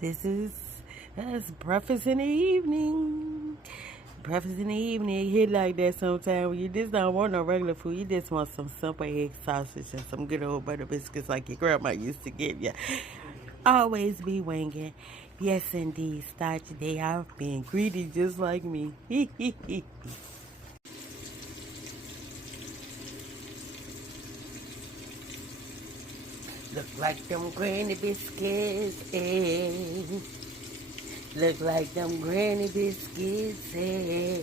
This is breakfast in the evening. Breakfast in the evening, it hit like that sometimes when you just don't want no regular food. You just want some simple egg sausage and some good old butter biscuits like your grandma used to give you. Always be winging. Yes, indeed. Start your day off being greedy just like me. Look like them granny biscuits, eh? Look like them granny biscuits, eh?